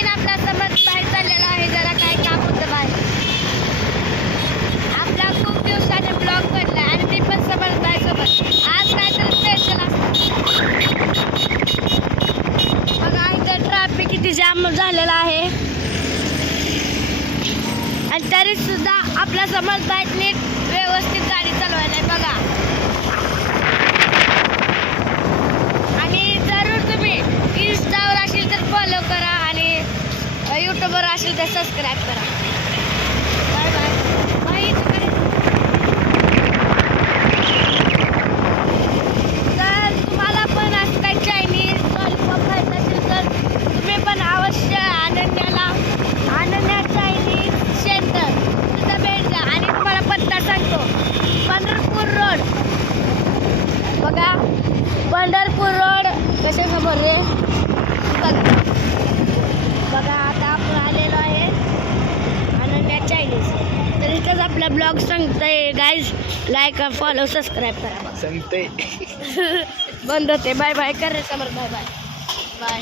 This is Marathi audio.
चाईन आपला समज बाहेर चाललेला आहे, जरा काय काम होतं बाहेर. आपला खूप दिवसाने ब्लॉग बनला आणि मी पण समज बाहेरसोबत आज काहीतरी स्पेशल असतं. बघा इथं ट्रॅफिक किती जाम झालेला आहे आणि तरी सुद्धा आपला समज बाईक नीट व्यवस्थित गाडी चालवायला आहे बघा. आणि जरूर तुम्ही इंस्टावर असेल तर फॉलो करा आणि यूट्यूबवर असेल तर सबस्क्राईब करा. Bye bye bye. तर तुम्हाला पण असं काही चायनीज लॉलीपॉप खायचं असेल तर तुम्ही पण अवश्य अनन्या चायनीज सेंटर तिथं भेट द्या. आणि तुम्हाला पत्ता सांगतो, पंढरपूर रोड बघा, पंढरपूर रोड कशासमोर रे बघा. आता आपण आलेलो आहे अनन्या चायनीज. तर इथंच आपला ब्लॉग सांगतोय गाईज, लाईक फॉलो सबस्क्राईब करा. सांगते बंद होते. बाय बाय कर रे समर. Bye bye bye.